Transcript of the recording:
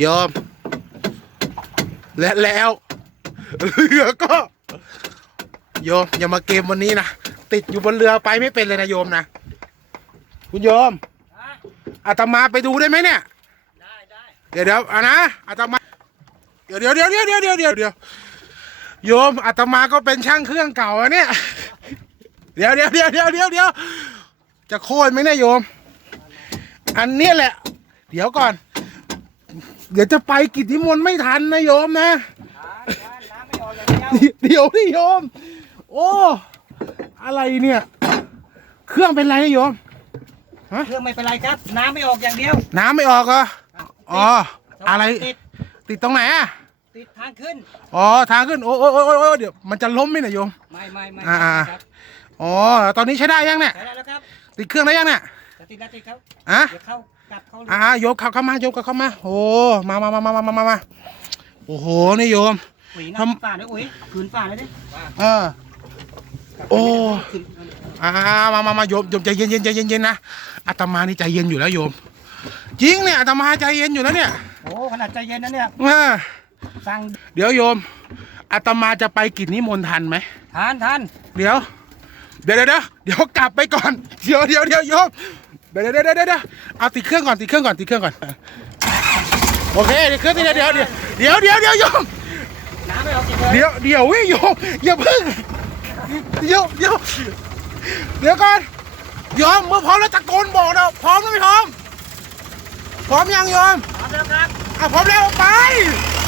โยมและแล้วเรือก็ โยม อย่ามาเกมวันนี้นะ ติดอยู่บนเรือไปไม่เป็นเลยนะโยมนะ คุณโยมฮะอาตมาไปดูได้ไหมเนี่ยได้ได้เดี๋ยวเดี๋ยวอะนะอาตมา เดี๋ยวเดี๋ยวเดี๋ยวเดี๋ยวเดี๋ยวเดี๋ยวเดี๋ยวเดี๋ยวโยมอาตมาก็เป็นช่างเครื่องเก่าอะเนี่ย เดี๋ยวเดี๋ยวเดี๋ยวเดี๋ยวเดี๋ยวเดี๋ยวจะโค่นไหมเนี่ยโยม อันเนี้ยแหละ เดี๋ยวก่อน เดี๋ยวจะไปกิจนิมนต์ไม่ทันนะโยมนะทานทานน้ำไม่ออกอย่างเดียวเดี๋ยวดิโยม โอ้ อะไรเนี่ย เครื่องเป็นไรนะโยม เครื่องไม่เป็นไรครับ น้ำไม่ออกอย่างเดียวน้ำไม่ออกเหรออ๋อ อะไร ติดติดตรงไหนอะติดทางขึ้น อ๋อ ทางขึ้น โอ้โอ้โอ้โอ้โอ้เดี๋ยวมันจะล้มไหมเนะโยม ไม่ไม่ไม่อ่า ครับอ๋อ ตอนนี้ใช้ได้ยังเนี่ย ใช้ได้แล้วครับ ติดเครื่องได้ยังเนี่ย จะติดแล้วติดครับ อะ เดี๋ยวเข้า กลับเข้าอ่าโยกเข้าเข้ามาโยกเข้ามา โอ้มามามามามามามาโอ้โหนี่โยม อุ๋ยทำ น้ำฝ่าด้วยอุ๋ยคืนฝ่าเลยดิเออ โอ้ขึ้นอ่ามามามาโยมโยมใจเย็นเย็นใจเย็นเย็นนะอาตมานี่ใจเย็นอยู่แล้วโยม จริงเนี่ยอาตมาใจเย็นอยู่แล้วเนี่ยโอ้ขนาดใจเย็นนะเนี่ยอ่าสั่งเดี๋ยวโยมอาตมาจะไปกิจนิมนต์ทันไหม ทานทานเดี๋ยว เดี๋ยวเดี๋ยวเดี๋ยวเดี๋ยวกลับไปก่อน เดี๋ยวเดี๋ยวเดี๋ยวโยม เดี๋ยวเดี๋ยวเดี๋ยวเดี๋ยวเดี๋ยวเอาติดเครื่องก่อนติดเครื่องก่อนติดเครื่องก่อนโอเคติดเครื่องติดเดี๋ยวเดี๋ยวเดี๋ยวเดี๋ยวเดี๋ยวโยมน้ำไม่ออกจริงเลยเดี๋ยวเดี๋ยวเวิโยมอย่าเพิ่งเดี๋ยวเดี๋ยวเดี๋ยวก่อนโยมเมื่อพร้อมแล้วตะโกนบอกนะพร้อมหรือไม่พร้อม พร้อมยังโยมพร้อมแล้วครับอะพร้อมแล้วไปไ